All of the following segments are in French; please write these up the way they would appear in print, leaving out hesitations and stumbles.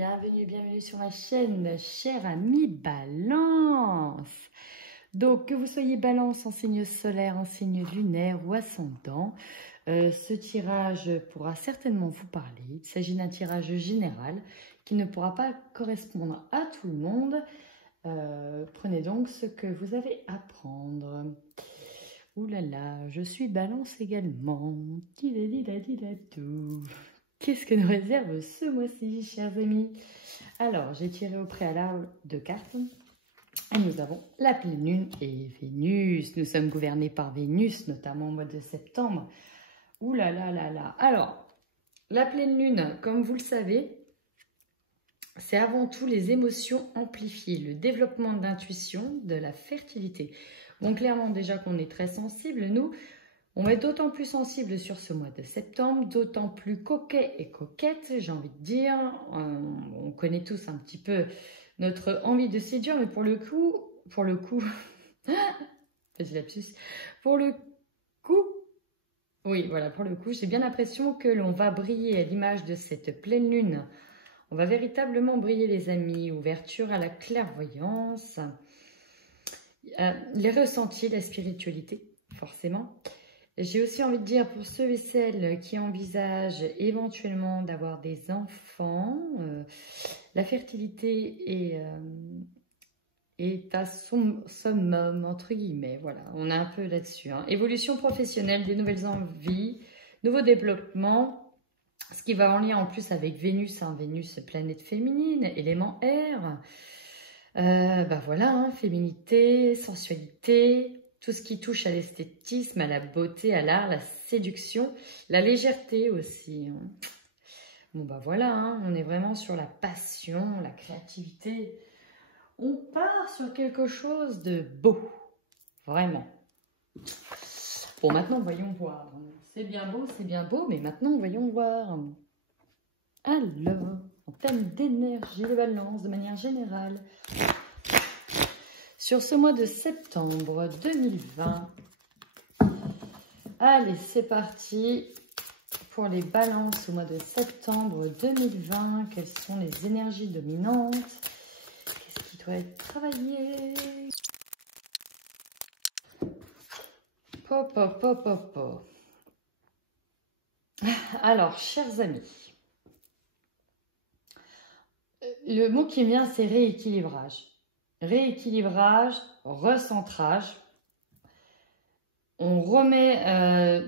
bienvenue sur ma chaîne, chère amie Balance. Donc, que vous soyez Balance en signe solaire, en signe lunaire ou ascendant, ce tirage pourra certainement vous parler. Il s'agit d'un tirage général qui ne pourra pas correspondre à tout le monde. Prenez donc ce que vous avez à prendre. Ouh là là, je suis Balance également. Tout. Qu'est-ce que nous réserve ce mois-ci, chers amis? Alors, j'ai tiré au préalable 2 cartes. Et nous avons la pleine lune et Vénus. Nous sommes gouvernés par Vénus, notamment au mois de septembre. Ouh là là là là. Alors, la pleine lune, comme vous le savez, c'est avant tout les émotions amplifiées, le développement d'intuition, de la fertilité. Bon, clairement, déjà qu'on est très sensible, nous, on va être d'autant plus sensible sur ce mois de septembre, d'autant plus coquet et coquette, j'ai envie de dire. On connaît tous un petit peu notre envie de séduire, mais pour le coup, oui, voilà, pour le coup, j'ai bien l'impression que l'on va briller à l'image de cette pleine lune. On va véritablement briller, les amis. Ouverture à la clairvoyance, les ressentis, la spiritualité, forcément. J'ai aussi envie de dire pour ceux et celles qui envisagent éventuellement d'avoir des enfants, la fertilité est à son summum, entre guillemets. Voilà, on est un peu là-dessus. Hein. Évolution professionnelle, des nouvelles envies, nouveau développement, ce qui va en lien en plus avec Vénus, hein, Vénus, planète féminine, élément air. Voilà, hein, féminité, sensualité, tout ce qui touche à l'esthétisme, à la beauté, à l'art, la séduction, la légèreté aussi. Hein. Bon, voilà, hein, on est vraiment sur la passion, la créativité. On part sur quelque chose de beau, vraiment. Bon, maintenant, voyons voir. C'est bien beau, mais maintenant, voyons voir. Alors, en termes d'énergie, de balance, de manière générale, sur ce mois de septembre 2020, allez, c'est parti pour les balances au mois de septembre 2020. Quelles sont les énergies dominantes? Qu'est-ce qui doit être travaillé? Alors, chers amis, le mot qui vient, c'est rééquilibrage. Rééquilibrage, recentrage. On remet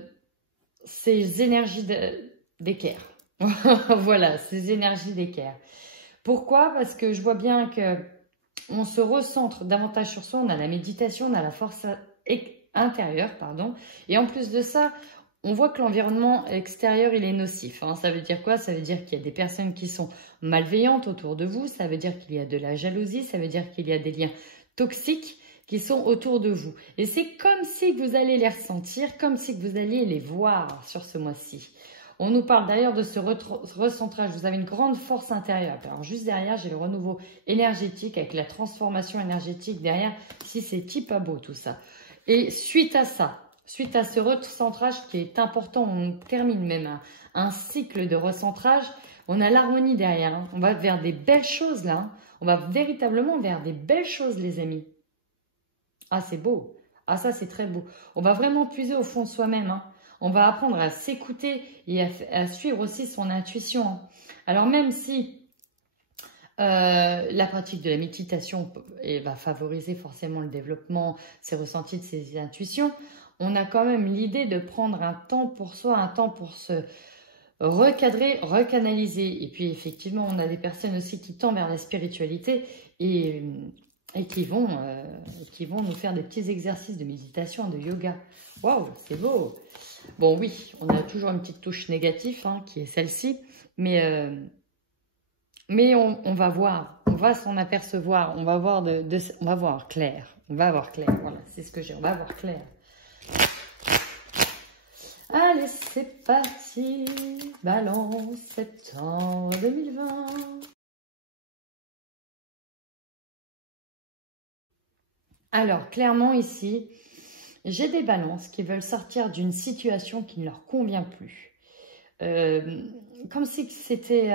ces énergies d'équerre. Voilà, ces énergies d'équerre. Pourquoi? Parce que je vois bien que on se recentre davantage sur soi. On a la méditation, on a la force intérieure, pardon. Et en plus de ça, on voit que l'environnement extérieur, il est nocif. Hein. Ça veut dire quoi? Ça veut dire qu'il y a des personnes qui sont malveillantes autour de vous. Ça veut dire qu'il y a de la jalousie. Ça veut dire qu'il y a des liens toxiques qui sont autour de vous. Et c'est comme si vous allez les ressentir, comme si vous alliez les voir sur ce mois-ci. On nous parle d'ailleurs de ce recentrage. Vous avez une grande force intérieure. Alors juste derrière, j'ai le renouveau énergétique avec la transformation énergétique derrière. Si c'est pas beau tout ça. Et suite à ça, suite à ce recentrage qui est important, on termine même un cycle de recentrage, on a l'harmonie derrière. Hein. On va vers des belles choses là. Hein. On va véritablement vers des belles choses, les amis. Ah, c'est beau. Ah, ça, c'est très beau. On va vraiment puiser au fond de soi-même. Hein. On va apprendre à s'écouter et à suivre aussi son intuition. Hein. Alors, même si la pratique de la méditation va favoriser forcément le développement, ses ressentis, de ses intuitions, on a quand même l'idée de prendre un temps pour soi, un temps pour se recadrer, recanaliser. Et puis effectivement, on a des personnes aussi qui tendent vers la spiritualité et qui vont nous faire des petits exercices de méditation, de yoga. Waouh, c'est beau. Bon oui, on a toujours une petite touche négative, hein, qui est celle-ci, mais on va voir, on va s'en apercevoir, on va voir on va voir clair, voilà, c'est ce que j'ai, on va voir clair. Allez, c'est parti, Balance, septembre 2020. Alors, clairement ici, j'ai des balances qui veulent sortir d'une situation qui ne leur convient plus. Comme si c'était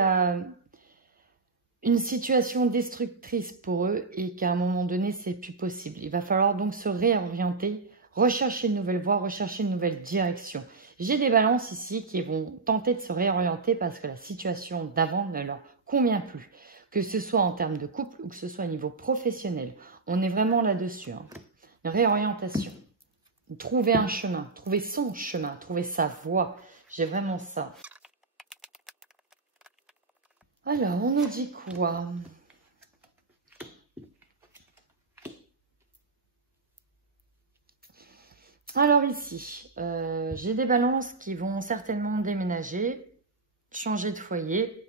une situation destructrice pour eux et qu'à un moment donné, c'est plus possible. Il va falloir donc se réorienter, rechercher une nouvelle voie, rechercher une nouvelle direction. J'ai des balances ici qui vont tenter de se réorienter parce que la situation d'avant ne leur convient plus. Que ce soit en termes de couple ou que ce soit au niveau professionnel. On est vraiment là-dessus. Hein. Une réorientation. Trouver un chemin, trouver son chemin, trouver sa voie. J'ai vraiment ça. Alors, on nous dit quoi? Alors ici, j'ai des balances qui vont certainement déménager, changer de foyer.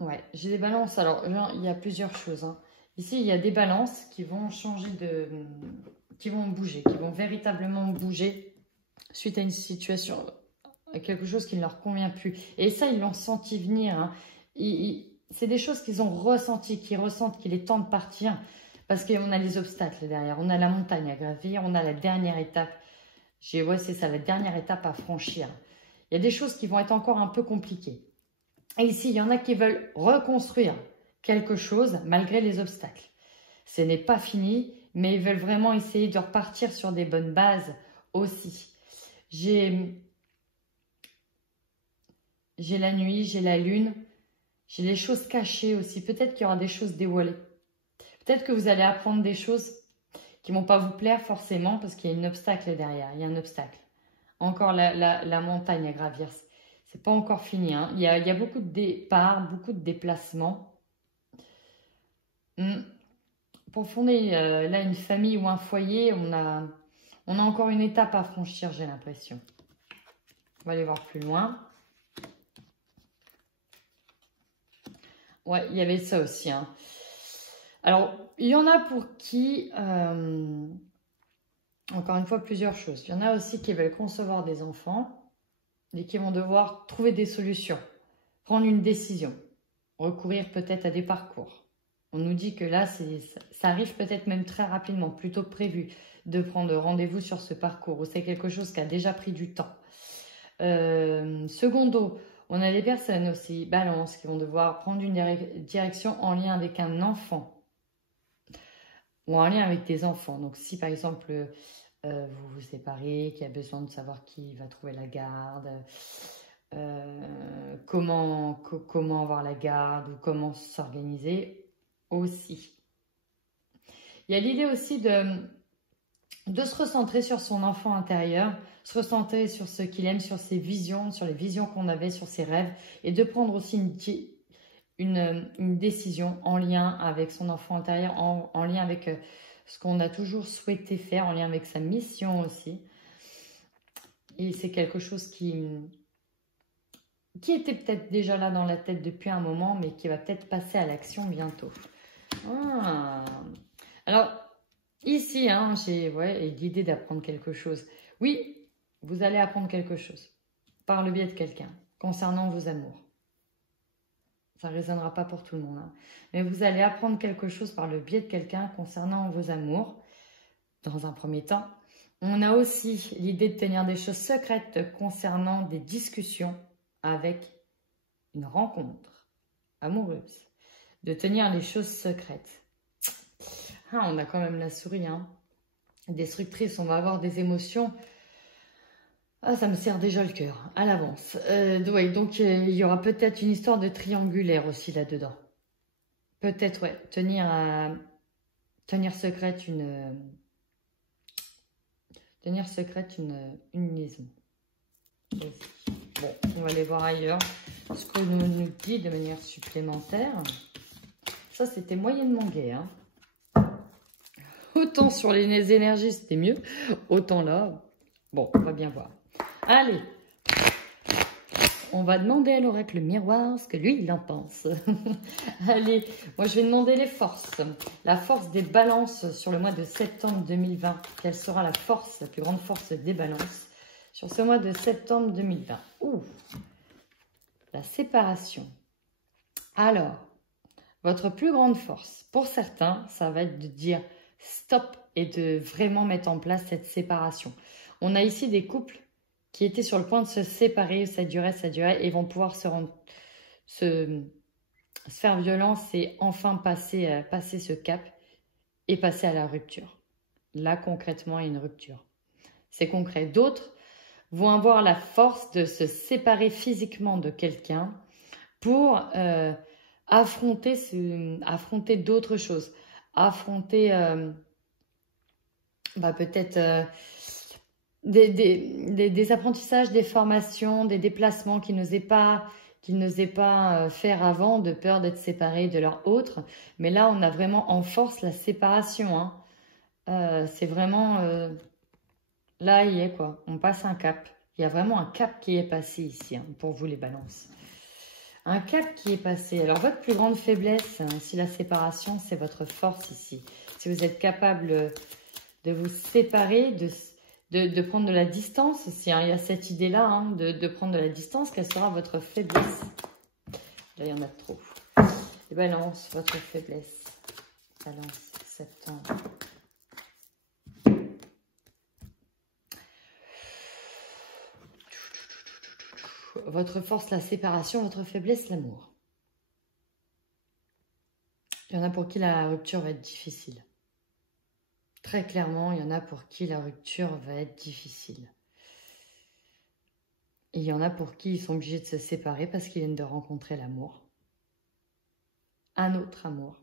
Ouais, j'ai des balances. Alors, il y a plusieurs choses. Hein. Ici, il y a des balances qui vont changer qui vont bouger, qui vont véritablement bouger suite à une situation, à quelque chose qui ne leur convient plus. Et ça, ils l'ont senti venir. Hein. C'est des choses qu'ils ont ressenties, qu'ils ressentent qu'il est temps de partir parce qu'on a les obstacles derrière. On a la montagne à gravir, on a la dernière étape. Ouais, c'est ça, la dernière étape à franchir. Il y a des choses qui vont être encore un peu compliquées. Et ici, il y en a qui veulent reconstruire quelque chose malgré les obstacles. Ce n'est pas fini, mais ils veulent vraiment essayer de repartir sur des bonnes bases aussi. J'ai la nuit, j'ai la lune, j'ai les choses cachées aussi. Peut-être qu'il y aura des choses dévoilées. Peut-être que vous allez apprendre des choses qui ne vont pas vous plaire forcément parce qu'il y a un obstacle derrière. Il y a un obstacle. Encore la montagne à gravir. C'est pas encore fini. Hein. Il y a beaucoup de départs, beaucoup de déplacements. Pour fonder là une famille ou un foyer, on a encore une étape à franchir, j'ai l'impression. On va aller voir plus loin. Ouais, il y avait ça aussi. Hein. Alors, il y en a pour qui, encore une fois, plusieurs choses. Il y en a aussi qui veulent concevoir des enfants et qui vont devoir trouver des solutions, prendre une décision, recourir peut-être à des parcours. On nous dit que là, ça arrive peut-être même très rapidement, plutôt que prévu, de prendre rendez-vous sur ce parcours, ou c'est quelque chose qui a déjà pris du temps. Secondo, on a des personnes aussi, balance, qui vont devoir prendre une direction en lien avec un enfant, ou en lien avec des enfants. Donc si par exemple, vous vous séparez, qu'il y a besoin de savoir qui va trouver la garde, comment avoir la garde ou comment s'organiser aussi. Il y a l'idée aussi de se recentrer sur son enfant intérieur, se recentrer sur ce qu'il aime, sur ses visions, sur les visions qu'on avait, sur ses rêves et de prendre aussi une décision en lien avec son enfant intérieur, en lien avec ce qu'on a toujours souhaité faire, en lien avec sa mission aussi. Et c'est quelque chose qui était peut-être déjà là dans la tête depuis un moment, mais qui va peut-être passer à l'action bientôt. Ah. Alors, ici, hein, j'ai l'idée d'apprendre quelque chose. Oui, vous allez apprendre quelque chose par le biais de quelqu'un concernant vos amours. Ça ne résonnera pas pour tout le monde. Hein. Mais vous allez apprendre quelque chose par le biais de quelqu'un concernant vos amours. Dans un premier temps, on a aussi l'idée de tenir des choses secrètes concernant des discussions avec une rencontre amoureuse. De tenir les choses secrètes. Ah, on a quand même la souris. Hein. Destructrice, on va avoir des émotions. Ah, ça me serre déjà le cœur, à l'avance. Ouais, donc, il y aura peut-être une histoire de triangulaire aussi là-dedans. Peut-être, ouais, tenir secrète une liaison. Bon, on va aller voir ailleurs ce que nous dit de manière supplémentaire. Ça, c'était moyennement gai. Hein. Autant sur les énergies, c'était mieux. Autant là, bon, on va bien voir. Allez, on va demander à l'oracle miroir ce que lui, il en pense. Allez, moi, je vais demander les forces. La force des balances sur le mois de septembre 2020. Quelle sera la force, la plus grande force des balances sur ce mois de septembre 2020? Ouh, la séparation. Alors, votre plus grande force, pour certains, ça va être de dire stop et de vraiment mettre en place cette séparation. On a ici des couples qui étaient sur le point de se séparer, ça durait, et vont pouvoir se faire violence et enfin passer ce cap et passer à la rupture. Là, concrètement, il y a une rupture. C'est concret. D'autres vont avoir la force de se séparer physiquement de quelqu'un pour affronter d'autres choses. Affronter peut-être des apprentissages, des formations, des déplacements qu'ils n'osaient pas faire avant, de peur d'être séparés de leur autre. Mais là, on a vraiment en force la séparation. Hein. C'est vraiment... là, il y est quoi. On passe un cap. Il y a vraiment un cap qui est passé ici, hein, pour vous les balances. Un cap qui est passé. Alors, votre plus grande faiblesse, si la séparation, c'est votre force ici. Si vous êtes capable de vous séparer, de prendre de la distance aussi. Hein. Il y a cette idée-là, hein, de prendre de la distance. Quelle sera votre faiblesse? Là, il y en a trop. Et balance, votre faiblesse. Balance, septembre. Votre force, la séparation. Votre faiblesse, l'amour. Il y en a pour qui la rupture va être difficile. Très clairement, il y en a pour qui la rupture va être difficile. Et il y en a pour qui ils sont obligés de se séparer parce qu'ils viennent de rencontrer l'amour. Un autre amour.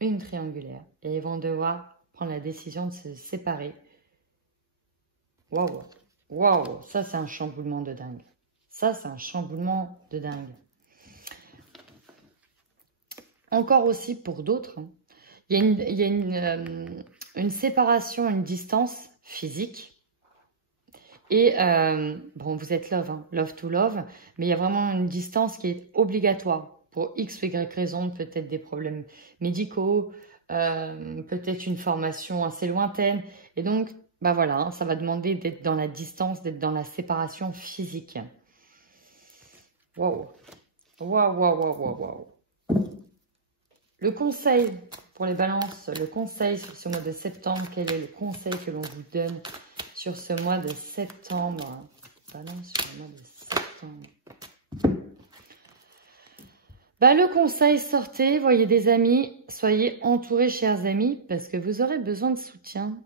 Une triangulaire. Et ils vont devoir prendre la décision de se séparer. Waouh! Waouh! Ça, c'est un chamboulement de dingue. Ça, c'est un chamboulement de dingue. Encore aussi pour d'autres, hein, il y a une séparation, une distance physique. Et, bon, vous êtes love, hein, love to love, mais il y a vraiment une distance qui est obligatoire pour X ou Y raison, peut-être des problèmes médicaux, peut-être une formation assez lointaine. Et donc, bah voilà, hein, ça va demander d'être dans la distance, d'être dans la séparation physique. Waouh! Waouh, waouh, waouh, waouh, waouh! Le conseil pour les balances, le conseil sur ce mois de septembre, quel est le conseil que l'on vous donne sur ce mois de septembre? Balance sur le mois de septembre. Bah, le conseil, sortez, voyez des amis, soyez entourés, chers amis, parce que vous aurez besoin de soutien.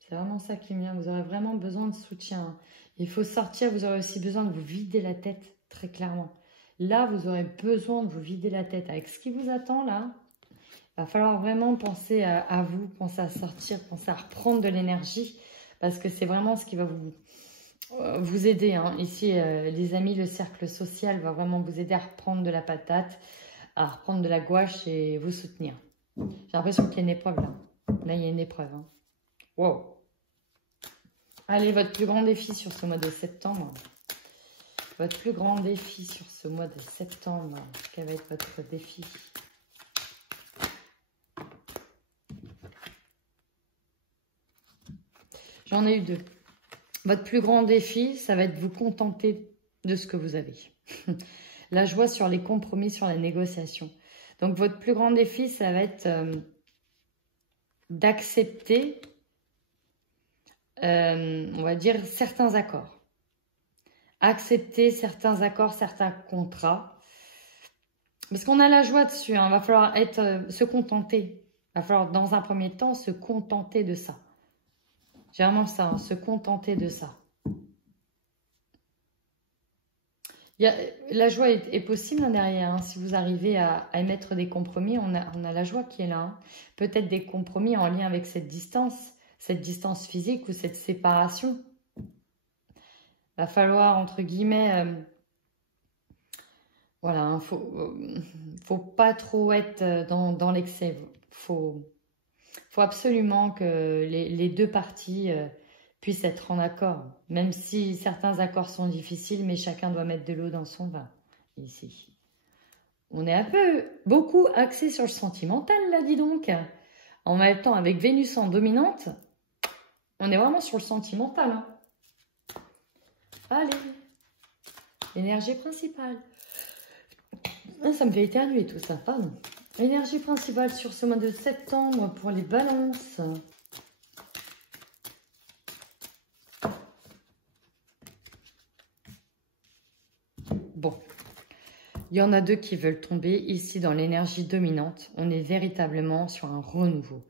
C'est vraiment ça qui me vient, vous aurez vraiment besoin de soutien. Il faut sortir, vous aurez aussi besoin de vous vider la tête, très clairement. Là, vous aurez besoin de vous vider la tête. Avec ce qui vous attend, là, il va falloir vraiment penser à vous, penser à sortir, penser à reprendre de l'énergie, parce que c'est vraiment ce qui va vous aider. Hein. Ici, les amis, le cercle social va vraiment vous aider à reprendre de la patate, à reprendre de la gouache et vous soutenir. J'ai l'impression qu'il y a une épreuve, là. Là, il y a une épreuve. Hein. Wow. Allez, votre plus grand défi sur ce mois de septembre. Votre plus grand défi sur ce mois de septembre. Quel va être votre défi? J'en ai eu deux. Votre plus grand défi, ça va être vous contenter de ce que vous avez. La joie sur les compromis, sur la négociation. Donc, votre plus grand défi, ça va être d'accepter, on va dire, certains accords. Accepter certains accords, certains contrats. Parce qu'on a la joie dessus. Hein. Il va falloir se contenter. Il va falloir, dans un premier temps, se contenter de ça. J'ai vraiment ça, hein, se contenter de ça. La joie est possible hein, derrière. Hein. Si vous arrivez à émettre des compromis, on a la joie qui est là. Hein. Peut-être des compromis en lien avec cette distance physique ou cette séparation. Va falloir, entre guillemets, voilà, hein, faut pas trop être dans l'excès. Faut absolument que les deux parties puissent être en accord. Même si certains accords sont difficiles, mais chacun doit mettre de l'eau dans son vin. Ici. On est beaucoup axé sur le sentimental, là, dis donc. En même temps, avec Vénus en dominante, on est vraiment sur le sentimental. Hein. Allez, énergie principale. Ça me fait éternuer tout ça, pardon. Énergie principale sur ce mois de septembre pour les balances. Bon, il y en a deux qui veulent tomber. Ici, dans l'énergie dominante, on est véritablement sur un renouveau,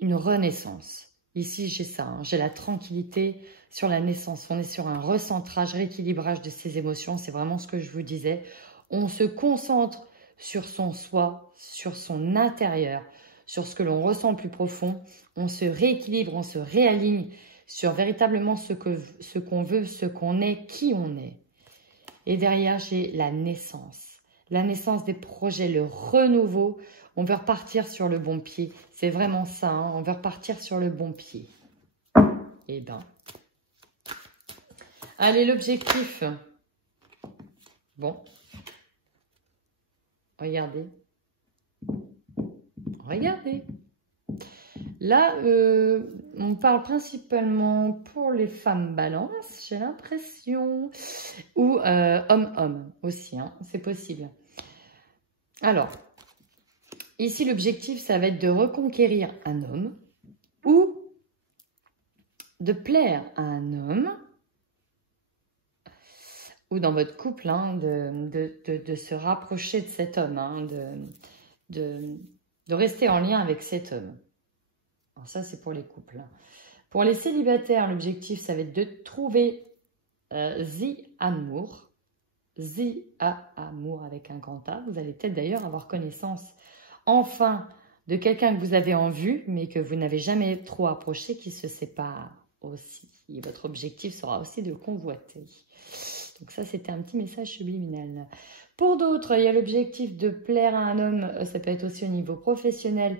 une renaissance. Ici, j'ai ça, hein, j'ai la tranquillité sur la naissance. On est sur un recentrage, rééquilibrage de ses émotions. C'est vraiment ce que je vous disais. On se concentre sur son soi, sur son intérieur, sur ce que l'on ressent plus profond. On se rééquilibre, on se réaligne sur véritablement ce qu'on veut, ce qu'on est, qui on est. Et derrière, j'ai la naissance des projets, le renouveau. On veut repartir sur le bon pied. C'est vraiment ça, hein, on veut repartir sur le bon pied. Eh ben. Allez, l'objectif. Bon. Regardez. Regardez. Là, on parle principalement pour les femmes balance, j'ai l'impression. Ou homme-homme aussi, hein, c'est possible. Alors, ici, l'objectif, ça va être de reconquérir un homme ou de plaire à un homme ou dans votre couple, hein, de se rapprocher de cet homme, hein, de rester en lien avec cet homme. Alors ça, c'est pour les couples. Pour les célibataires, l'objectif, ça va être de trouver the amour. The amour avec un grand A. Vous allez peut-être d'ailleurs avoir connaissance enfin de quelqu'un que vous avez en vue, mais que vous n'avez jamais trop approché, qui se sépare aussi. Et votre objectif sera aussi de convoiter. Donc ça, c'était un petit message subliminal. Pour d'autres, il y a l'objectif de plaire à un homme. Ça peut être aussi au niveau professionnel,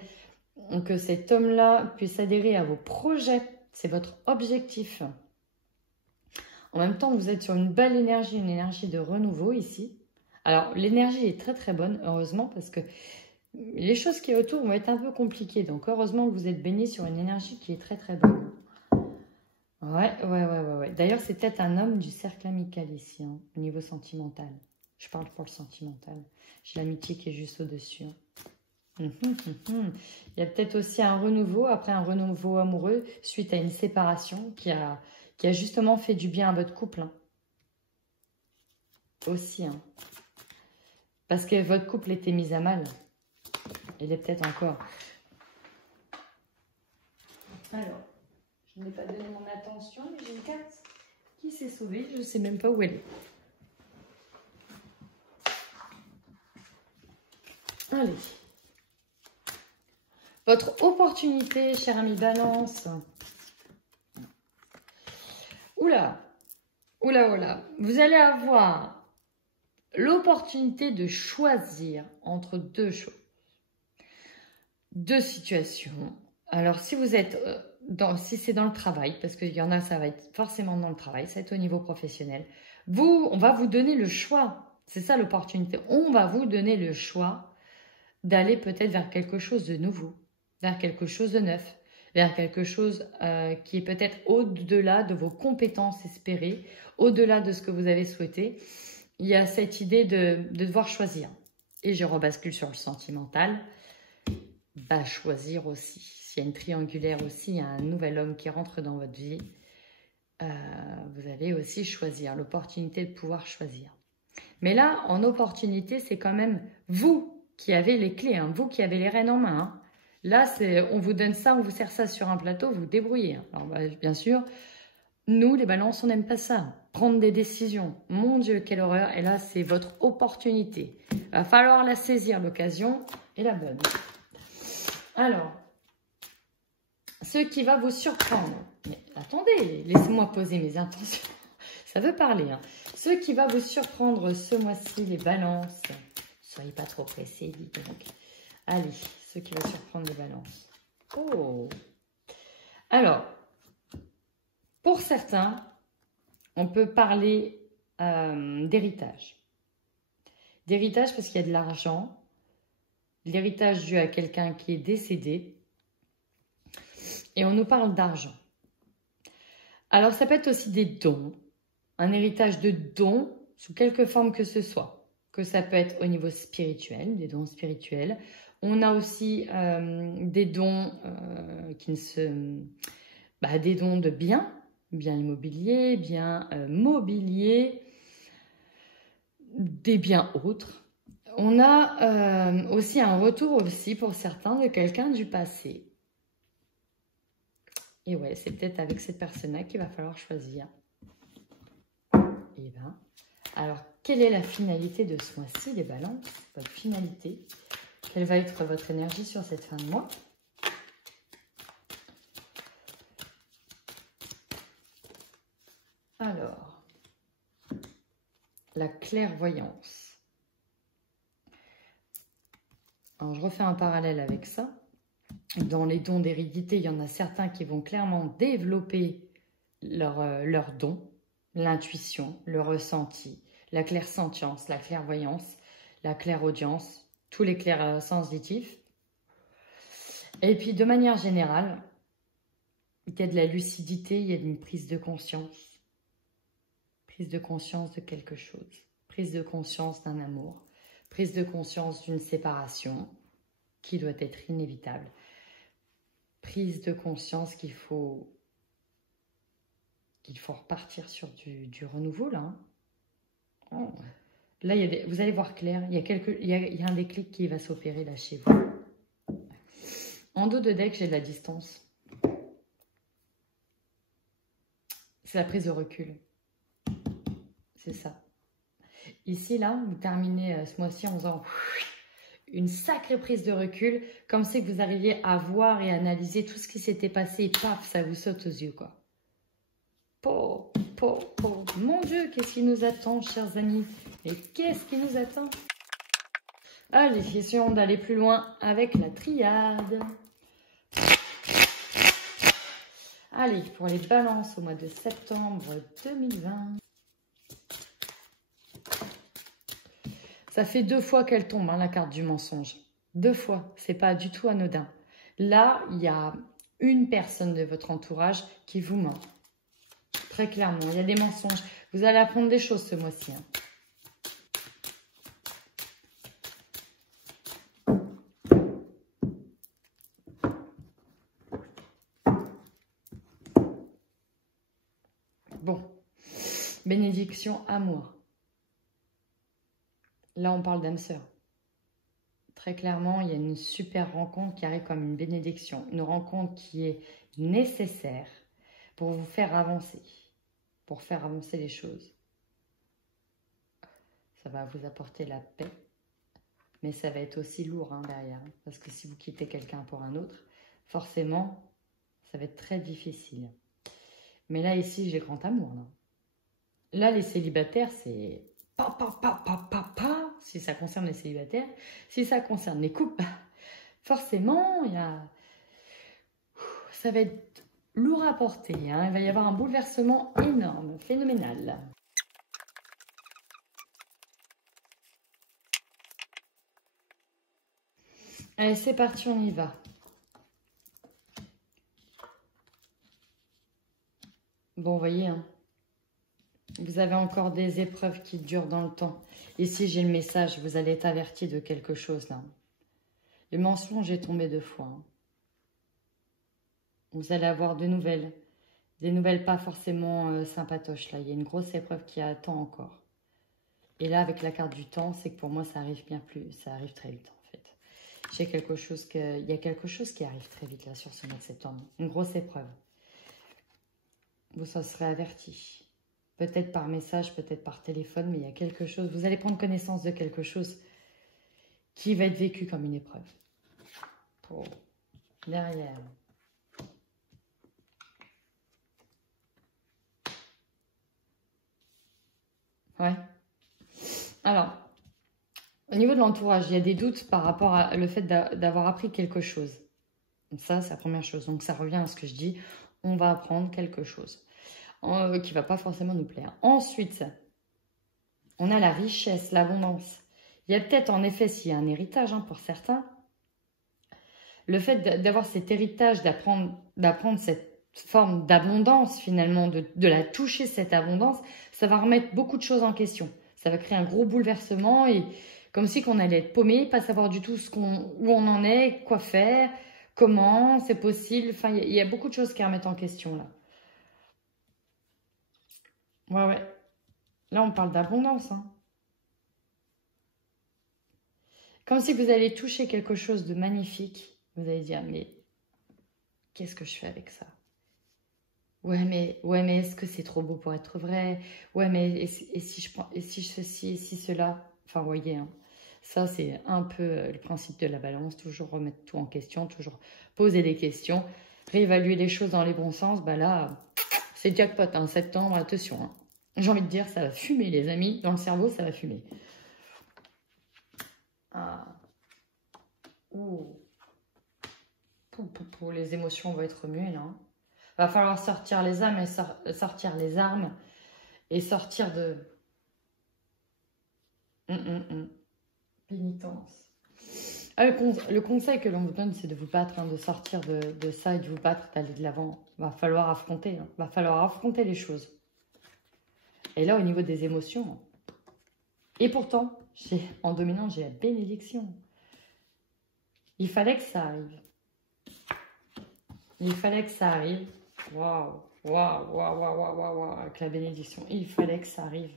que cet homme-là puisse adhérer à vos projets. C'est votre objectif. En même temps, vous êtes sur une belle énergie, une énergie de renouveau ici. Alors, l'énergie est très très bonne, heureusement, parce que les choses qui sont autour vont être un peu compliquées. Donc, heureusement que vous êtes baigné sur une énergie qui est très très bonne. Ouais. D'ailleurs, c'est peut-être un homme du cercle amical ici, hein, au niveau sentimental. Je parle pour le sentimental. J'ai l'amitié qui est juste au-dessus. Hein. Il y a peut-être aussi un renouveau, après un renouveau amoureux, suite à une séparation qui a justement fait du bien à votre couple. Hein. Aussi. Hein. Parce que votre couple était mis à mal. Il est peut-être encore. Alors, je n'ai pas donné mon attention, mais j'ai une carte qui s'est sauvée. Je ne sais même pas où elle est. Allez. Votre opportunité, cher ami Balance. Oula. Vous allez avoir l'opportunité de choisir entre deux choses. Deux situations. Alors, si vous êtes si c'est dans le travail, parce qu'il y en a, ça va être forcément dans le travail, ça va être au niveau professionnel. On va vous donner le choix. C'est ça l'opportunité. On va vous donner le choix d'aller peut-être vers quelque chose de nouveau, vers quelque chose de neuf, vers quelque chose qui est peut-être au-delà de vos compétences espérées, au-delà de ce que vous avez souhaité. Il y a cette idée de devoir choisir. Et je rebascule sur le sentimental. Bah, choisir aussi. S'il y a une triangulaire aussi, il y a un nouvel homme qui rentre dans votre vie. Vous allez aussi choisir, l'opportunité de pouvoir choisir. Mais là, en opportunité, c'est quand même vous qui avez les clés, hein, vous qui avez les rênes en main. Hein. Là, on vous donne ça, on vous sert ça sur un plateau, vous vous débrouillez. Hein. Alors, bah, bien sûr, nous, les balances, on n'aime pas ça. Prendre des décisions. Mon Dieu, quelle horreur. Et là, c'est votre opportunité. Il va falloir la saisir, l'occasion, et la bonne. Alors, ce qui va vous surprendre. Mais attendez, laissez-moi poser mes intentions. Ça veut parler. Hein. Ce qui va vous surprendre ce mois-ci, les balances. Soyez pas trop pressés, dites donc. Allez, ce qui va surprendre les balances. Oh! Alors, pour certains, on peut parler d'héritage. D'héritage parce qu'il y a de l'argent. L'héritage dû à quelqu'un qui est décédé. Et on nous parle d'argent. Alors, ça peut être aussi des dons. Un héritage de dons, sous quelque forme que ce soit. Que ça peut être au niveau spirituel, des dons spirituels. On a aussi des dons des dons de biens immobiliers, biens mobiliers. des biens autres. On a aussi un retour aussi pour certains de quelqu'un du passé. Et ouais, c'est peut-être avec cette personne-là qu'il va falloir choisir. Et ben, alors, quelle est la finalité de ce mois-ci, les balances? Votre finalité. Quelle va être votre énergie sur cette fin de mois? Alors, la clairvoyance. Alors, je refais un parallèle avec ça. Dans les dons d'hérédité, il y en a certains qui vont clairement développer leur don, l'intuition, le ressenti, la clairsentience, la clairvoyance, la clairaudience, tous les clairs sensitifs. Et puis, de manière générale, il y a de la lucidité, il y a une prise de conscience. Prise de conscience de quelque chose. Prise de conscience d'un amour. Prise de conscience d'une séparation qui doit être inévitable. Prise de conscience qu'il faut repartir sur du renouveau, là. Hein. Oh. Là, vous allez voir clair, il y a un déclic qui va s'opérer là chez vous. En dos de deck, j'ai de la distance. C'est la prise de recul. C'est ça. Ici, là, vous terminez ce mois-ci en faisant une sacrée prise de recul, comme c'est que vous arriviez à voir et analyser tout ce qui s'était passé et paf, ça vous saute aux yeux, quoi. Mon Dieu, qu'est-ce qui nous attend, chers amis? Et qu'est-ce qui nous attend? Allez, question d'aller plus loin avec la triade. Allez, pour les balances au mois de septembre 2020. Ça fait 2 fois qu'elle tombe, hein, la carte du mensonge. 2 fois, c'est pas du tout anodin. Là, il y a une personne de votre entourage qui vous ment. Très clairement, il y a des mensonges. Vous allez apprendre des choses ce mois-ci. Hein. Bon, bénédiction à moi. Là, on parle d'âme sœur. Très clairement, il y a une super rencontre qui arrive comme une bénédiction. Une rencontre qui est nécessaire pour vous faire avancer. Pour faire avancer les choses. Ça va vous apporter la paix. Mais ça va être aussi lourd hein, derrière. Parce que si vous quittez quelqu'un pour un autre, forcément, ça va être très difficile. Mais là, ici, j'ai grand amour. Là, les célibataires, c'est... si ça concerne les célibataires. Si ça concerne les couples, forcément, ça va être lourd à porter. Hein. Il va y avoir un bouleversement énorme, phénoménal. Allez, c'est parti, on y va. Bon, vous voyez, hein, vous avez encore des épreuves qui durent dans le temps. Ici, j'ai le message, vous allez être averti de quelque chose, là. Le mensonge est tombé 2 fois. Hein. Vous allez avoir de nouvelles. Des nouvelles pas forcément sympatoches, là. Il y a une grosse épreuve qui attend encore. Et là, avec la carte du temps, c'est que pour moi, ça arrive bien plus. Ça arrive très vite, en fait. Il y a quelque chose qui arrive très vite, là, sur ce mois de septembre. Une grosse épreuve. Vous en serez averti. Peut-être par message, peut-être par téléphone, mais il y a quelque chose. Vous allez prendre connaissance de quelque chose qui va être vécu comme une épreuve. Pour derrière. Ouais. Alors, au niveau de l'entourage, il y a des doutes par rapport à le fait d'avoir appris quelque chose. Donc ça, c'est la première chose. Donc ça revient à ce que je dis. On va apprendre quelque chose qui ne va pas forcément nous plaire. Ensuite, on a la richesse, l'abondance. Il y a peut-être en effet, s'il y a un héritage hein, pour certains, le fait d'avoir cet héritage, d'apprendre cette forme d'abondance finalement, de la toucher cette abondance, ça va remettre beaucoup de choses en question. Ça va créer un gros bouleversement et comme si qu'on allait être paumé, pas savoir du tout où on en est, quoi faire, comment, c'est possible. Enfin, il y a beaucoup de choses qui remettent en question là. Ouais. Là, on parle d'abondance. Hein. Comme si vous allez toucher quelque chose de magnifique. Vous allez dire, mais qu'est-ce que je fais avec ça? Ouais, mais est-ce que c'est trop beau pour être vrai? Ouais, mais et si je prends, et si ceci, et si cela? Enfin, vous voyez, hein, ça c'est un peu le principe de la balance, toujours remettre tout en question, toujours poser des questions, réévaluer les choses dans les bons sens. Bah là, c'est jackpot, hein, septembre, attention. Hein. J'ai envie de dire, ça va fumer, les amis, dans le cerveau, ça va fumer. Ah. Ouh. Les émotions vont être remuées, là. Hein. Va falloir sortir les âmes et sortir les armes et sortir de pénitence. Ah, le conseil que l'on vous donne, c'est de vous battre, hein, de sortir de ça et de vous battre, d'aller de l'avant. Va falloir affronter, hein. Va falloir affronter les choses. Et là, au niveau des émotions, et pourtant, en dominant, j'ai la bénédiction. Il fallait que ça arrive. Il fallait que ça arrive. Waouh, waouh, waouh, waouh, waouh, waouh, avec la bénédiction. Il fallait que ça arrive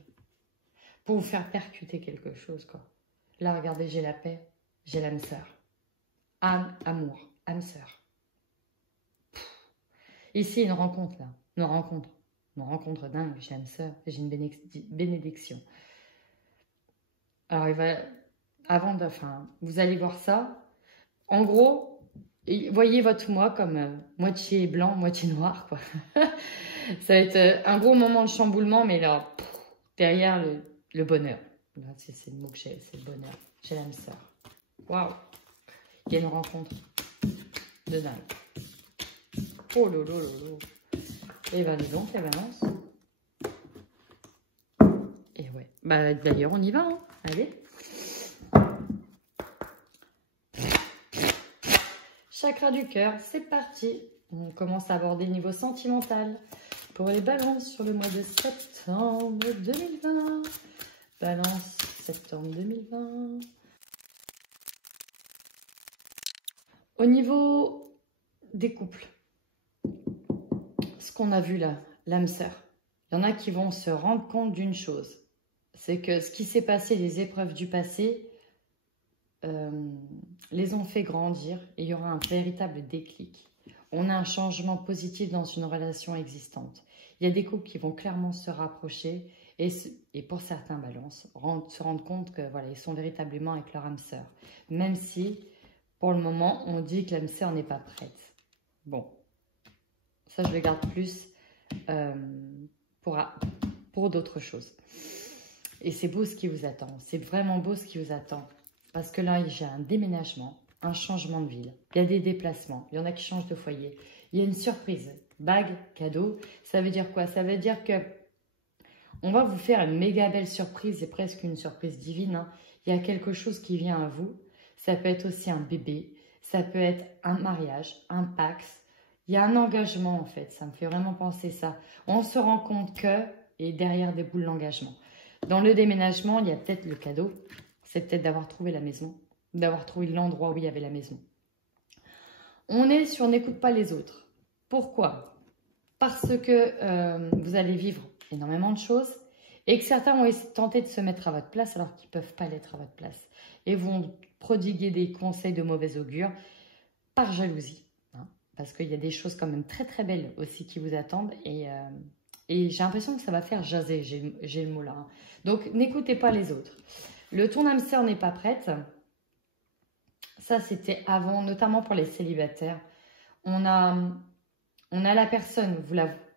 pour vous faire percuter quelque chose, quoi. Là, regardez, j'ai la paix, j'ai l'âme sœur. Âme, amour, âme sœur. Ici, une rencontre, là. Une rencontre dingue. J'ai l'âme sœur, j'ai une bénédiction. Alors, vous allez voir ça. En gros, voyez votre moi comme moitié blanc, moitié noir, quoi. Ça va être un gros moment de chamboulement, mais là, derrière le bonheur. C'est le mot que j'ai, c'est le bonheur. J'ai l'âme sœur. Waouh! Il y a une rencontre de dingue. Oh lolo lolo. Et ben dis donc, les balances. Et ouais. Bah d'ailleurs, on y va, hein. Allez. Chakra du cœur, c'est parti. On commence à aborder le niveau sentimental pour les balances sur le mois de septembre 2020. Balance septembre 2020. Au niveau des couples, ce qu'on a vu là, l'âme sœur, il y en a qui vont se rendre compte d'une chose. C'est que ce qui s'est passé, les épreuves du passé, les ont fait grandir et il y aura un véritable déclic. On a un changement positif dans une relation existante. Il y a des couples qui vont clairement se rapprocher et pour certains balances, se rendre compte que voilà, ils sont véritablement avec leur âme sœur. Même si, pour le moment, on dit que l'âme sœur n'est pas prête. Bon, ça je le garde plus pour d'autres choses. Et c'est beau ce qui vous attend. C'est vraiment beau ce qui vous attend. Parce que là, j'ai un déménagement, un changement de ville. Il y a des déplacements. Il y en a qui changent de foyer. Il y a une surprise. Bague, cadeau. Ça veut dire quoi? Ça veut dire que on va vous faire une méga belle surprise. C'est presque une surprise divine. Hein. Il y a quelque chose qui vient à vous. Ça peut être aussi un bébé. Ça peut être un mariage, un pax. Il y a un engagement en fait. Ça me fait vraiment penser ça. On se rend compte que, et derrière déboule l'engagement. Dans le déménagement, il y a peut-être le cadeau. C'est peut-être d'avoir trouvé la maison, d'avoir trouvé l'endroit où il y avait la maison. On est sur n'écoute pas les autres. Pourquoi? Parce que vous allez vivre énormément de choses et que certains vont tenter de se mettre à votre place alors qu'ils ne peuvent pas l'être à votre place. Et vont prodiguer des conseils de mauvais augure par jalousie. Hein, parce qu'il y a des choses quand même très très belles aussi qui vous attendent et j'ai l'impression que ça va faire jaser, j'ai le mot là. Hein. Donc n'écoutez pas les autres. Le ton âme sœur n'est pas prête. Ça, c'était avant, notamment pour les célibataires. On a la personne,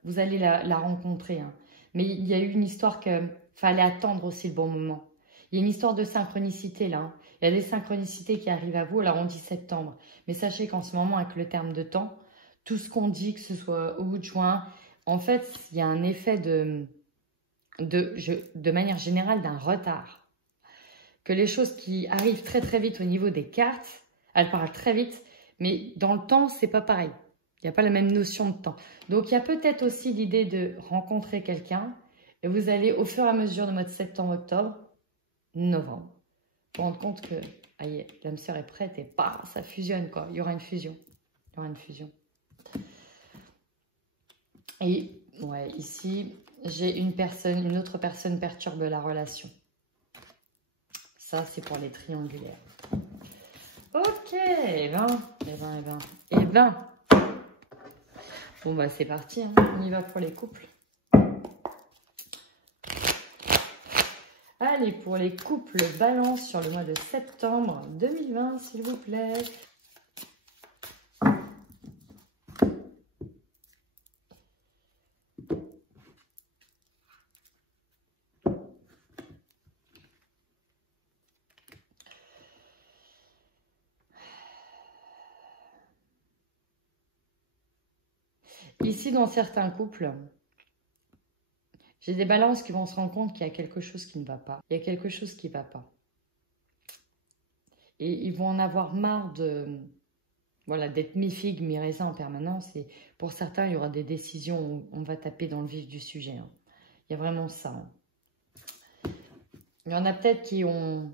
vous allez la rencontrer. Hein. Mais il y a eu une histoire qu'il fallait attendre aussi le bon moment. Il y a une histoire de synchronicité là. Hein. Il y a des synchronicités qui arrivent à vous. Alors on dit septembre. Mais sachez qu'en ce moment, avec le terme de temps, tout ce qu'on dit, que ce soit août, juin, en fait, il y a un effet de manière générale d'un retard. Que les choses qui arrivent très très vite au niveau des cartes, elles parlent très vite, mais dans le temps, c'est pas pareil. Il n'y a pas la même notion de temps. Donc, il y a peut-être aussi l'idée de rencontrer quelqu'un et vous allez, au fur et à mesure du mois de septembre, octobre, novembre, vous rendre compte que l'âme sœur est prête et bah, ça fusionne, quoi. Il y aura une fusion. Il y aura une fusion. Et ouais, ici, j'ai une autre personne perturbe la relation. Ça, c'est pour les triangulaires. Ok, eh ben. Bon, bah, c'est parti. Hein. On y va pour les couples. Allez, pour les couples Balance sur le mois de septembre 2020, s'il vous plaît. Ici, dans certains couples, j'ai des balances qui vont se rendre compte qu'il y a quelque chose qui ne va pas. Il y a quelque chose qui ne va pas. Et ils vont en avoir marre d'être mi-figue, mi-raisin en permanence. Et pour certains, il y aura des décisions où on va taper dans le vif du sujet. Hein. Il y a vraiment ça. Hein. Il y en a peut-être qui ont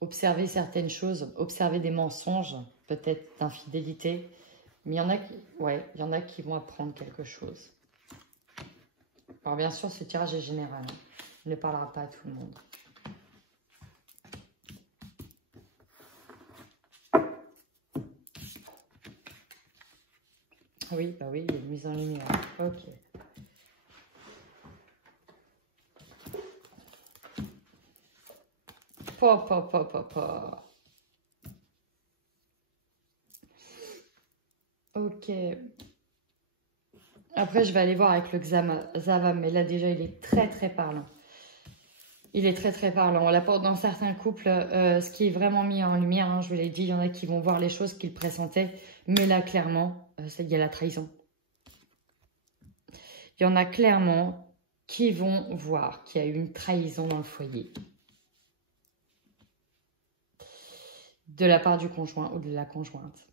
observé certaines choses, observé des mensonges, peut-être d'infidélité. Mais il y en a qui vont apprendre quelque chose. Alors bien sûr, ce tirage est général. Hein. Il ne parlera pas à tout le monde. Oui, bah oui, il y a une mise en lumière. Ok. Ok. Après, je vais aller voir avec le Zavam, mais là déjà, il est très très parlant. Il est très très parlant. On l'apporte dans certains couples, ce qui est vraiment mis en lumière, hein, je vous l'ai dit, il y en a qui vont voir les choses qu'ils pressentaient, mais là, clairement, il y a la trahison. Il y en a clairement qui vont voir qu'il y a eu une trahison dans le foyer. De la part du conjoint ou de la conjointe.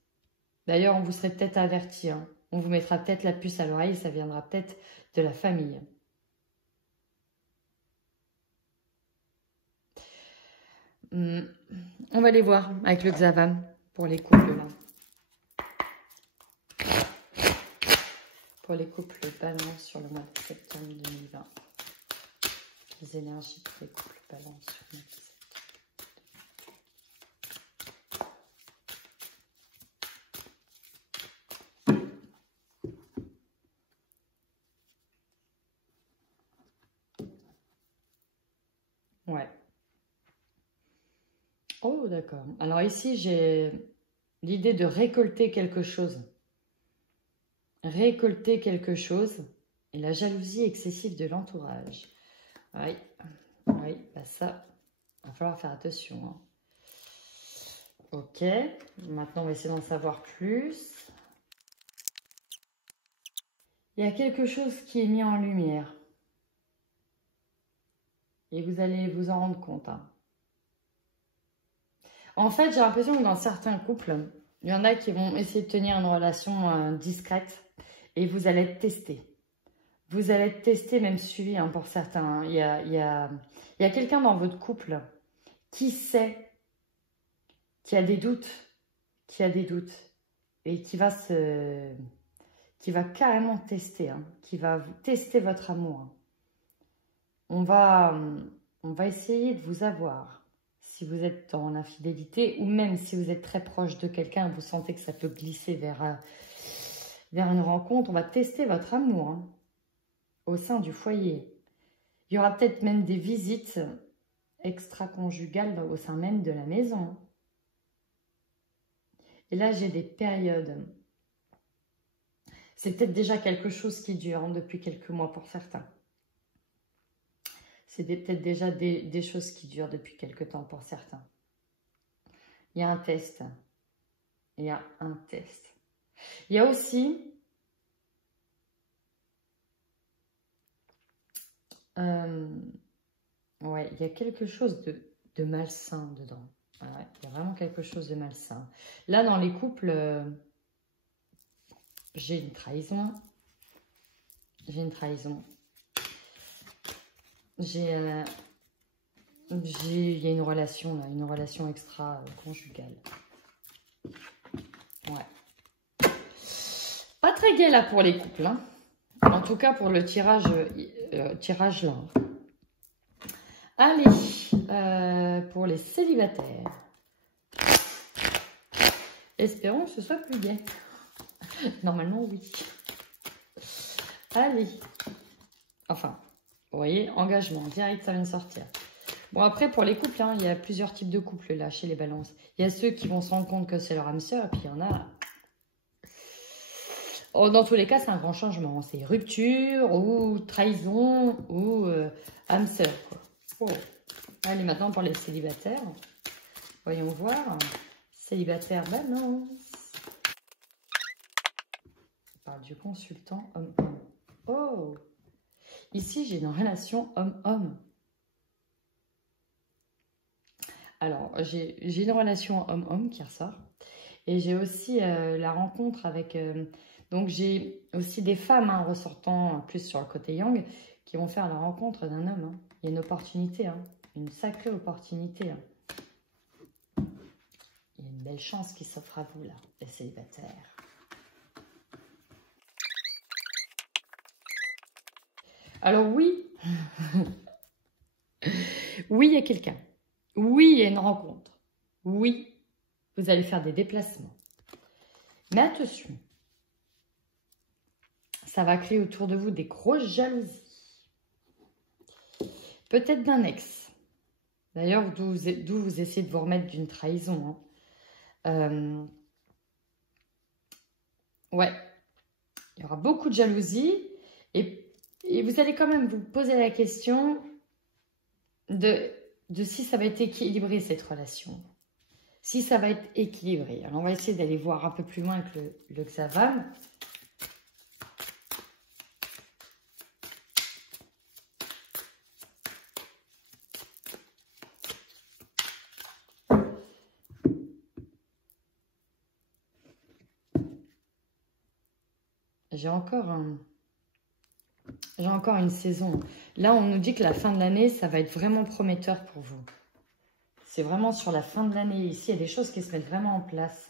D'ailleurs, on vous serait peut-être averti, hein. On vous mettra peut-être la puce à l'oreille, ça viendra peut-être de la famille. On va les voir avec le Xavam pour les couples là. Pour les couples Balance sur le mois de septembre 2020. Les énergies pour les couples Balance sur le mois de septembre. Ouais. Oh, d'accord. Alors ici, j'ai l'idée de récolter quelque chose. Récolter quelque chose. Et la jalousie excessive de l'entourage. Oui, bah ça, il va falloir faire attention. Hein. Ok, maintenant on va essayer d'en savoir plus. Il y a quelque chose qui est mis en lumière. Et vous allez vous en rendre compte. Hein. En fait, j'ai l'impression que dans certains couples, il y en a qui vont essayer de tenir une relation discrète et vous allez être testé. Vous allez être testé, même suivi hein, pour certains. Hein. Il y a quelqu'un dans votre couple qui sait, qui a des doutes, et qui va carrément tester, hein, qui va tester votre amour. Hein. On va essayer de vous avoir. Si vous êtes dans l'infidélité ou même si vous êtes très proche de quelqu'un, vous sentez que ça peut glisser vers une rencontre, on va tester votre amour hein, au sein du foyer. Il y aura peut-être même des visites extra-conjugales au sein même de la maison. Et là, j'ai des périodes. C'est peut-être déjà quelque chose qui dure hein, depuis quelques mois pour certains. C'est peut-être déjà des choses qui durent depuis quelque temps pour certains. Il y a un test. Il y a un test. Il y a aussi... ouais, il y a quelque chose de malsain dedans. Ouais, il y a vraiment quelque chose de malsain. Là, dans les couples, j'ai une trahison. J'ai une trahison. Il y a une relation là, une relation extra-conjugale. Ouais. Pas très gai là pour les couples. Hein. En tout cas pour le tirage là. Allez, pour les célibataires. Espérons que ce soit plus gai. Normalement, oui. Allez. Enfin, vous voyez, engagement. Direct, ça vient de sortir. Bon, après, pour les couples, hein, il y a plusieurs types de couples là, chez les balances. Il y a ceux qui vont se rendre compte que c'est leur âme sœur, et puis il y en a... Oh, dans tous les cas, c'est un grand changement. C'est rupture, ou trahison, ou âme sœur, quoi. Oh. Allez, maintenant, pour les célibataires. Voyons voir. Célibataire, balance. On parle du consultant homme-homme. Oh! Ici, j'ai une relation homme-homme. Alors, j'ai une relation homme-homme qui ressort. Et j'ai aussi la rencontre avec... donc, j'ai aussi des femmes hein, ressortant plus sur le côté yang qui vont faire la rencontre d'un homme. Hein. Il y a une opportunité, hein, une sacrée opportunité. Hein. Il y a une belle chance qui s'offre à vous, là, les célibataires. Alors oui, oui, il y a quelqu'un. Oui, il y a une rencontre. Oui, vous allez faire des déplacements. Mais attention, ça va créer autour de vous des grosses jalousies. Peut-être d'un ex. D'ailleurs, d'où vous essayez de vous remettre d'une trahison. Hein. Ouais, il y aura beaucoup de jalousie et vous allez quand même vous poser la question de si ça va être équilibré cette relation. Si ça va être équilibré. Alors, on va essayer d'aller voir un peu plus loin avec le hexagramme. J'ai encore une saison. Là, on nous dit que la fin de l'année, ça va être vraiment prometteur pour vous. C'est vraiment sur la fin de l'année. Ici, il y a des choses qui se mettent vraiment en place.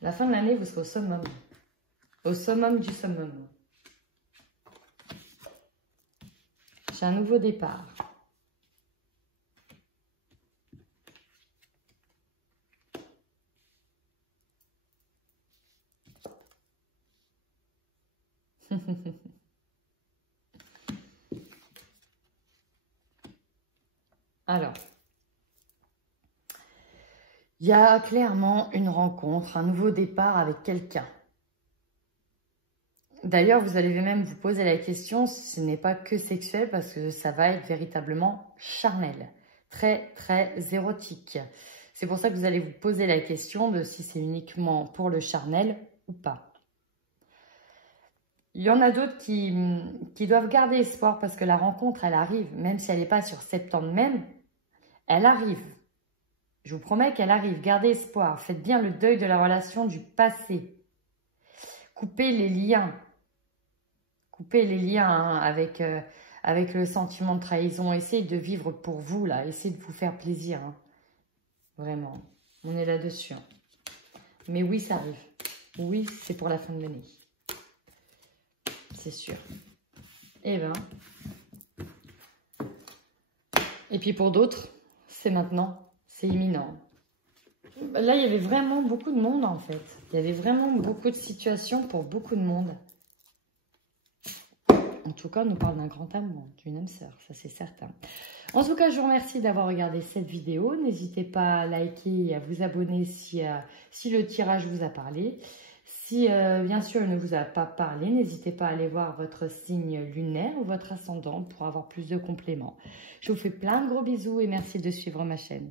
La fin de l'année, vous serez au summum. Au summum du summum. J'ai un nouveau départ. Alors, il y a clairement une rencontre, un nouveau départ avec quelqu'un. D'ailleurs, vous allez même vous poser la question, ce n'est pas que sexuel parce que ça va être véritablement charnel, très, très érotique. C'est pour ça que vous allez vous poser la question de si c'est uniquement pour le charnel ou pas. Il y en a d'autres qui doivent garder espoir parce que la rencontre, elle arrive, même si elle n'est pas sur septembre même, elle arrive. Je vous promets qu'elle arrive. Gardez espoir. Faites bien le deuil de la relation du passé. Coupez les liens. Coupez les liens hein, avec le sentiment de trahison. Essayez de vivre pour vous, là. Essayez de vous faire plaisir. Hein. Vraiment. On est là-dessus. Hein. Mais oui, ça arrive. Oui, c'est pour la fin de l'année. C'est sûr. Eh ben. Et puis pour d'autres, c'est maintenant. C'est imminent. Là, il y avait vraiment beaucoup de monde, en fait. Il y avait vraiment beaucoup de situations pour beaucoup de monde. En tout cas, on nous parle d'un grand amour, d'une âme sœur, ça c'est certain. En tout cas, je vous remercie d'avoir regardé cette vidéo. N'hésitez pas à liker et à vous abonner si le tirage vous a parlé. Si, bien sûr, il ne vous a pas parlé, n'hésitez pas à aller voir votre signe lunaire ou votre ascendant pour avoir plus de compléments. Je vous fais plein de gros bisous et merci de suivre ma chaîne.